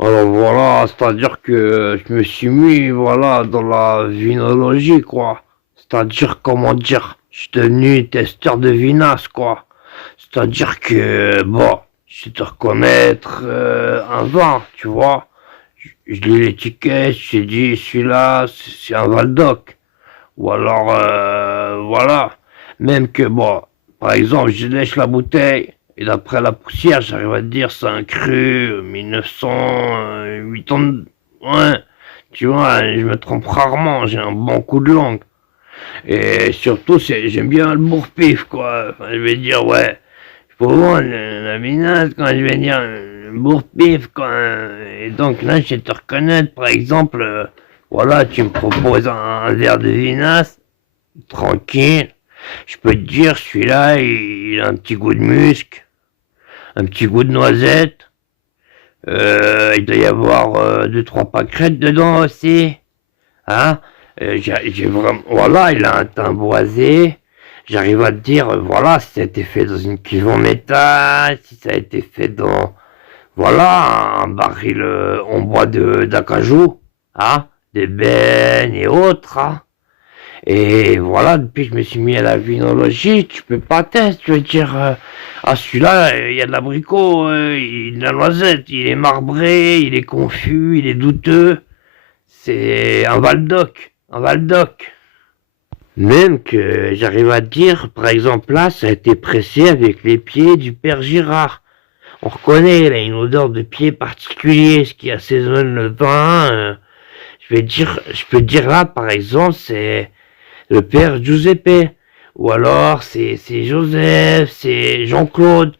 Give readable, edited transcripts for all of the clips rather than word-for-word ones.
Alors voilà, c'est-à-dire que je me suis mis, voilà, dans la vinologie, quoi. C'est-à-dire, comment dire, je suis devenu testeur de vinasse, quoi. C'est-à-dire que, bon, je sais te reconnaître un vin, tu vois. Je lis l'étiquette, je t'ai dit, celui-là, c'est un Valdoc. Ou alors, voilà. Même que, bon, par exemple, je lèche la bouteille, et d'après la poussière, j'arrive à te dire, c'est un cru, 1980. Ouais, tu vois, je me trompe rarement, j'ai un bon coup de langue. Et surtout, j'aime bien le bourre-pif, quoi. Enfin, je vais dire, ouais, faut voir la vinasse, quand je vais dire le bourre-pif, quoi. Et donc là, je vais te reconnaître, par exemple, voilà, tu me proposes un verre de vinasse, tranquille. Je peux te dire, celui-là, il a un petit goût de musc, un petit goût de noisette. Il doit y avoir deux, trois pâquerettes dedans aussi. Hein. J'ai vraiment, voilà, il a un teint boisé. J'arrive à te dire, voilà, si ça a été fait dans une cuve en métal, si ça a été fait dans, voilà, un baril en bois d'acajou, hein, d'ébène et autres, hein. Et voilà, depuis que je me suis mis à la vinologie, tu peux pas tester, tu veux dire, ah celui-là, il y a de l'abricot, il a de la noisette, il est marbré, il est confus, il est douteux. C'est un Valdoc, un Valdoc. Même que j'arrive à te dire, par exemple là, ça a été pressé avec les pieds du père Girard. On reconnaît, il a une odeur de pied particulier, ce qui assaisonne le vin. Je peux te dire là, par exemple, c'est le père Giuseppe. Ou alors, c'est Joseph, c'est Jean-Claude.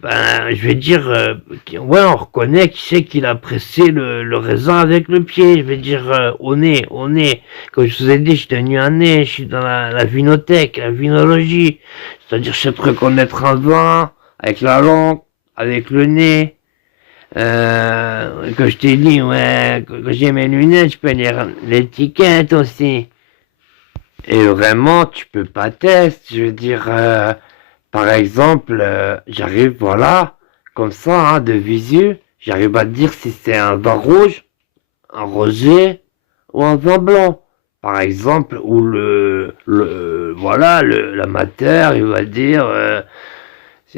Ben, je vais dire, ouais, on reconnaît qui c'est qu'il a pressé le raisin avec le pied. Je vais dire, au nez, au nez. Comme je vous ai dit, je suis devenu un nez, je suis dans la vinothèque, la vinologie. C'est-à-dire, je sais te reconnaître un vin avec la langue, avec le nez. Comme je t'ai dit, ouais, quand j'ai mes lunettes, je peux lire l'étiquette aussi. Et vraiment, tu peux pas tester. Je veux dire, par exemple, j'arrive, voilà, comme ça, hein, de visu, j'arrive à te dire si c'est un vin rouge, un rosé ou un vin blanc. Par exemple, où voilà, l'amateur, il va dire,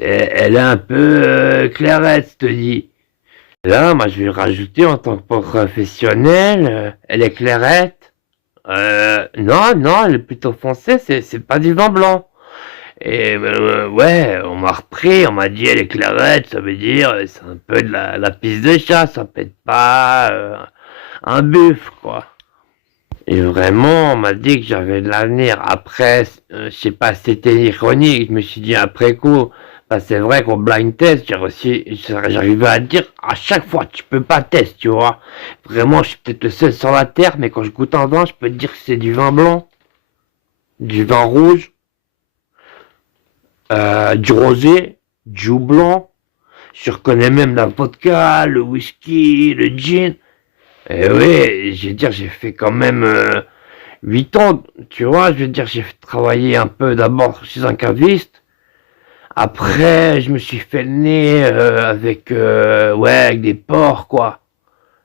elle est un peu clairette, je te dis. Là, moi, je vais rajouter en tant que professionnel, elle est clairette. Non, non, elle est plutôt foncée, c'est pas du vin blanc. Et ouais, on m'a repris, on m'a dit elle est clarette, ça veut dire c'est un peu de la pisse de chat, ça peut être pas un buff quoi. Et vraiment, on m'a dit que j'avais de l'avenir. Après, je sais pas si c'était ironique, je me suis dit après coup, bah, c'est vrai qu'au blind test, j'arrivais à dire à chaque fois, tu peux pas tester, tu vois. Vraiment, je suis peut-être le seul sur la terre, mais quand je goûte un vin, je peux te dire que c'est du vin blanc, du vin rouge, du rosé, du blanc. Je reconnais même la vodka, le whisky, le gin. Et oui, je veux dire, j'ai fait quand même 8 ans, tu vois. Je veux dire, j'ai travaillé un peu d'abord chez un caviste. Après, je me suis fait le nez ouais, avec des porcs, quoi.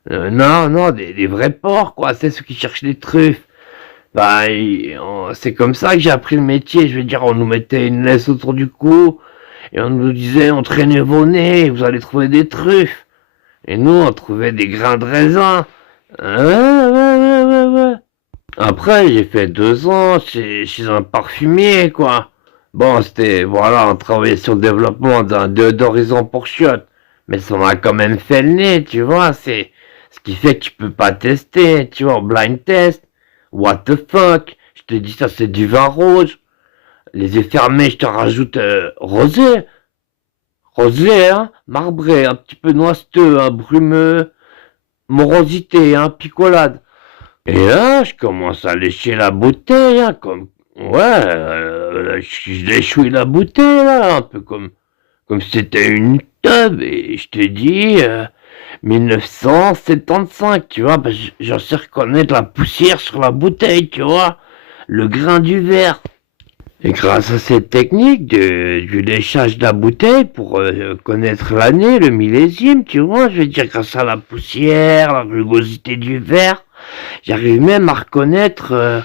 Non, non, des vrais porcs, quoi. C'est ceux qui cherchent des truffes. Bah, c'est comme ça que j'ai appris le métier. Je veux dire, on nous mettait une laisse autour du cou. Et on nous disait, entraînez vos nez, vous allez trouver des truffes. Et nous, on trouvait des grains de raisin. Ouais. Après, j'ai fait 2 ans chez un parfumier, quoi. Bon, c'était, voilà, on travaillait sur le développement d'un déodorisant pour chiottes. Mais ça m'a quand même fait le nez, tu vois. C'est ce qui fait que tu peux pas tester, tu vois, blind test. What the fuck? Je te dis ça, c'est du vin rouge. Les yeux fermés, je te rajoute rosé. Rosé, hein, marbré, un petit peu noiseux, hein, brumeux, morosité, hein, picolade. Et là, je commence à lécher la bouteille, hein, comme, ouais, je léchouille la bouteille, là, un peu comme si c'était une tube, et je te dis, 1975, tu vois, bah, j'en sais reconnaître la poussière sur la bouteille, tu vois, le grain du verre. Et grâce à cette technique du léchage de la bouteille pour connaître l'année, le millésime, tu vois, je veux dire, grâce à la poussière, la rugosité du verre, j'arrive même à reconnaître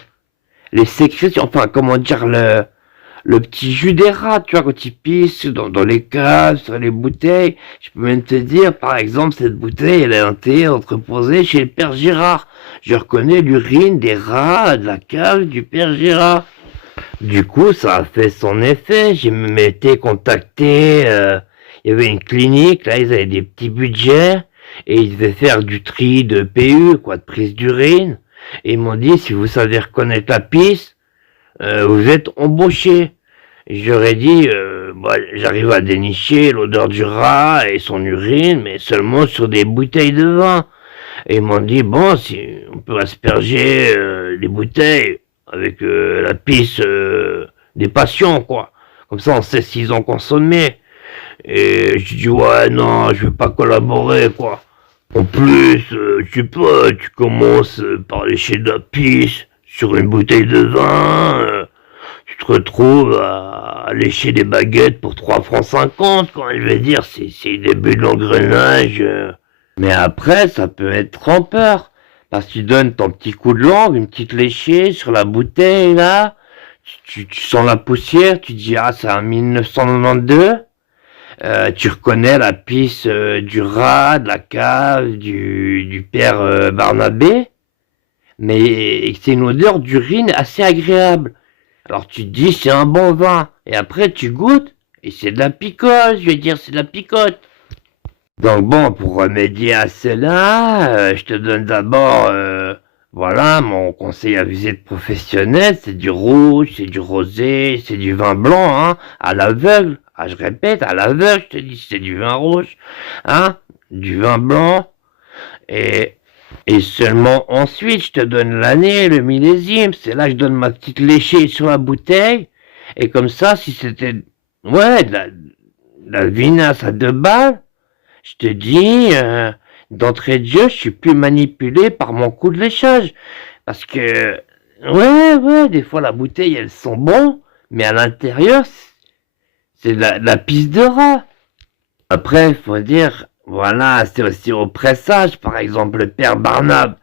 les sécrétions, enfin, comment dire, le petit jus des rats, tu vois, quand ils pissent dans les caves, sur les bouteilles. Je peux même te dire, par exemple, cette bouteille, elle a été entreposée chez le père Girard. Je reconnais l'urine des rats de la cave du père Girard. Du coup, ça a fait son effet. J'ai même été contacté. Il y avait une clinique, là, ils avaient des petits budgets et ils devaient faire du tri de PU, quoi, de prise d'urine. Et ils m'ont dit, si vous savez reconnaître la pisse, vous êtes embauché. J'aurais dit, j'arrive à dénicher l'odeur du rat et son urine, mais seulement sur des bouteilles de vin. Et ils m'ont dit, bon, si on peut asperger les bouteilles avec la pisse des patients, quoi. Comme ça, on sait s'ils ont consommé. Et je dis, ouais, non, je vais pas collaborer, quoi. En plus, je sais pas, tu commences par lécher de la pisse sur une bouteille de vin, tu te retrouves à lécher des baguettes pour 3 francs 50, quoi. Je veux dire, c'est le début de l'engrenage. Mais après, ça peut être trompeur. Parce que tu donnes ton petit coup de langue, une petite léchée sur la bouteille, là. Tu sens la poussière, tu dis, ah, c'est en 1992. Tu reconnais la pisse du rat, de la cave, du père Barnabé. Mais c'est une odeur d'urine assez agréable. Alors tu te dis, c'est un bon vin. Et après, tu goûtes, et c'est de la picote, je veux dire, c'est de la picote. Donc bon, pour remédier à cela, je te donne d'abord, voilà, mon conseil à visite professionnelle, c'est du rouge, c'est du rosé, c'est du vin blanc, hein, à l'aveugle. Ah, je répète, à l'aveugle, je te dis, c'est du vin rouge, hein, du vin blanc, et, et seulement ensuite, je te donne l'année, le millésime, c'est là que je donne ma petite léchée sur la bouteille, et comme ça, si c'était, ouais, de la vinasse à 2 balles, je te dis, d'entrée de jeu, je suis plus manipulé par mon coup de léchage. Parce que, ouais, des fois la bouteille, elles sont bonnes, mais à l'intérieur, c'est de la pisse de rat. Après, il faut dire, voilà, c'est aussi au pressage. Par exemple, le père Barnab,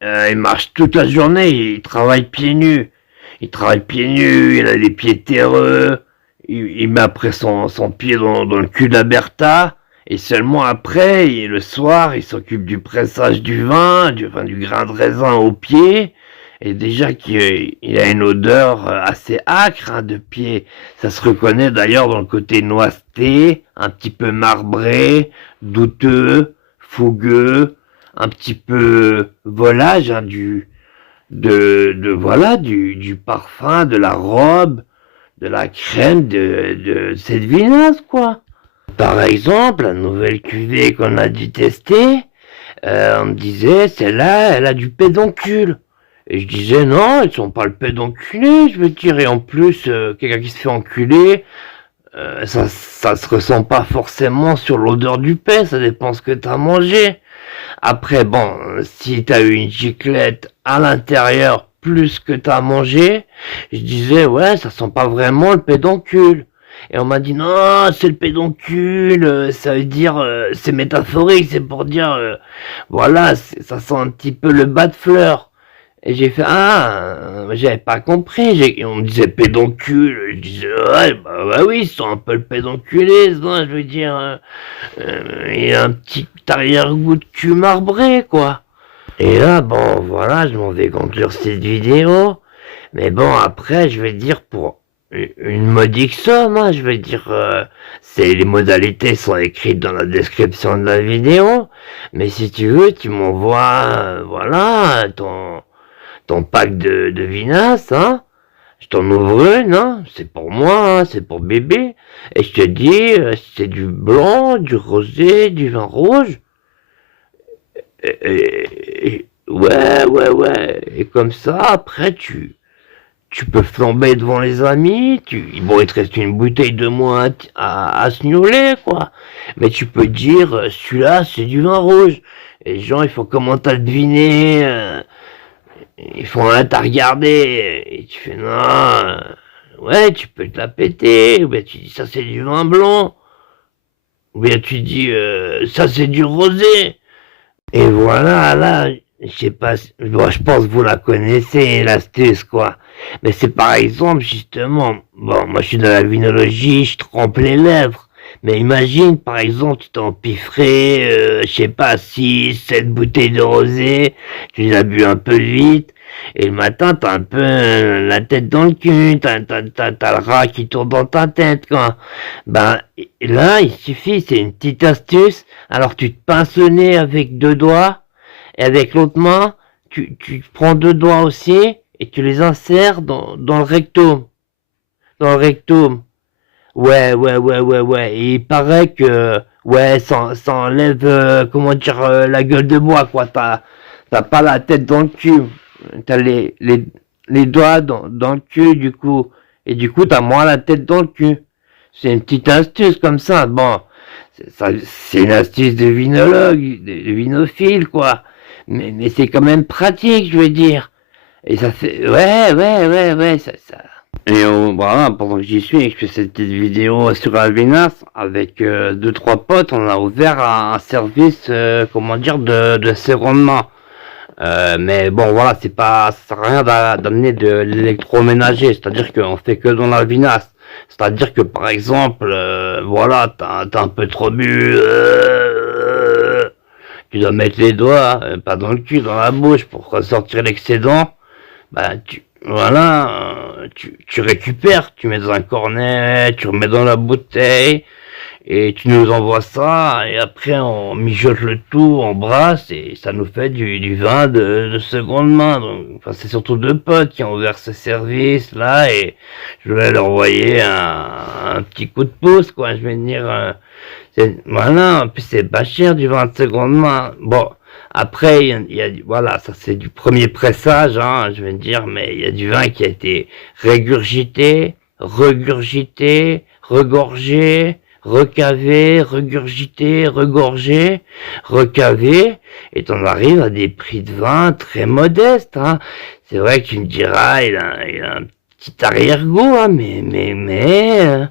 il marche toute la journée, il travaille pieds nus. Il travaille pieds nus, il a les pieds terreux, il met après son pied dans le cul de la Bertha. Et seulement après, le soir, il s'occupe du pressage du vin, du grain de raisin au pied. Et déjà qu'il a une odeur assez âcre de pied. Ça se reconnaît d'ailleurs dans le côté noiseté, un petit peu marbré, douteux, fougueux, un petit peu volage voilà, du parfum, de la robe, de la crème, de cette vinasse, quoi. Par exemple, la nouvelle cuvée qu'on a dû tester, on me disait, celle-là, elle a du pédoncule. Et je disais, non, ils sont pas le pédonculé, je veux dire. Et en plus, quelqu'un qui se fait enculer, ça se ressent pas forcément sur l'odeur du pain, ça dépend ce que t'as mangé. Après, bon, si t'as eu une giclette à l'intérieur plus que t'as mangé, je disais, ouais, ça sent pas vraiment le pédoncule. Et on m'a dit, non, c'est le pédoncule, ça veut dire, c'est métaphorique, c'est pour dire, voilà, ça sent un petit peu le bas de fleur. Et j'ai fait, ah, j'avais pas compris, on me disait pédoncule, je disais, ouais, bah oui, ils sont un peu le pédonculé, ça, je veux dire, il y a un petit arrière-goût de cul marbré, quoi. Et là, bon, voilà, je m'en vais conclure cette vidéo. Mais bon, après, je vais dire pour une modique somme, hein, je vais dire, les modalités sont écrites dans la description de la vidéo. Mais si tu veux, tu m'envoies, voilà, ton pack de vinasse, hein. Je t'en ouvre une, hein. C'est pour moi, hein, c'est pour bébé. Et je te dis, c'est du blanc, du rosé, du vin rouge. Ouais. Et comme ça, après, tu peux flamber devant les amis. Bon, il te reste une bouteille de moins à snioler, quoi. Mais tu peux dire, celui-là, c'est du vin rouge. Et les gens, il faut comment t'as deviné. Ils font un t'as regardé. Et tu fais, non. ouais, tu peux te la péter, ou bien tu dis ça c'est du vin blanc, ou bien tu dis ça c'est du rosé. Et voilà, là, je sais pas, bon, je pense que vous la connaissez, l'astuce, quoi. Mais c'est par exemple, justement, bon, moi je suis dans la vinologie, je trempe les lèvres. Mais imagine, par exemple, tu t'empiffrais, je sais pas, 6, 7 bouteilles de rosé, tu les as bu un peu vite, et le matin, t'as un peu la tête dans le cul, t'as le rat qui tourne dans ta tête, quoi. Ben, là, il suffit, c'est une petite astuce. Alors, tu te pinces le nez avec 2 doigts, et avec l'autre main, tu prends 2 doigts aussi, et tu les insères dans le rectum. Dans le rectum. Ouais, ouais, ouais, ouais, ouais. Et il paraît que, ouais, ça enlève, comment dire, la gueule de bois, quoi. T'as pas la tête dans le cul. T'as les doigts dans le cul, du coup. Et du coup, t'as moins la tête dans le cul. C'est une petite astuce comme ça. Bon, c'est une astuce de vinologue, de vinophile, quoi. Mais c'est quand même pratique, je veux dire. Et ça fait, ouais, ouais, ouais, ouais, ça. Et voilà, pendant que j'y suis et que je fais cette petite vidéo sur Alvinas, avec 2, 3 potes, on a ouvert un service, comment dire, de seconde main. Mais bon, voilà, ça sert à rien d'amener de l'électroménager, c'est-à-dire qu'on fait que dans l'Alvinas. C'est-à-dire que par exemple, voilà, t'as un peu trop bu, tu dois mettre les doigts, pas dans le cul, dans la bouche pour ressortir l'excédent. Bah, voilà, tu récupères, tu mets dans un cornet, tu remets dans la bouteille, et tu nous envoies ça, et après on mijote le tout, on brasse, et ça nous fait du vin de seconde main. Donc, enfin, c'est surtout 2 potes qui ont ouvert ce service-là, et je vais leur envoyer un petit coup de pouce, quoi. Je vais dire, voilà, en plus c'est pas cher du vin de seconde main. Bon. Après, voilà, ça c'est du premier pressage, hein, je vais dire, mais il y a du vin qui a été régurgité, regurgité, regorgé, recavé, regurgité, regorgé, recavé, et t'en arrives à des prix de vin très modestes, hein. C'est vrai que tu me diras, il a un petit arrière-goût, hein, mais,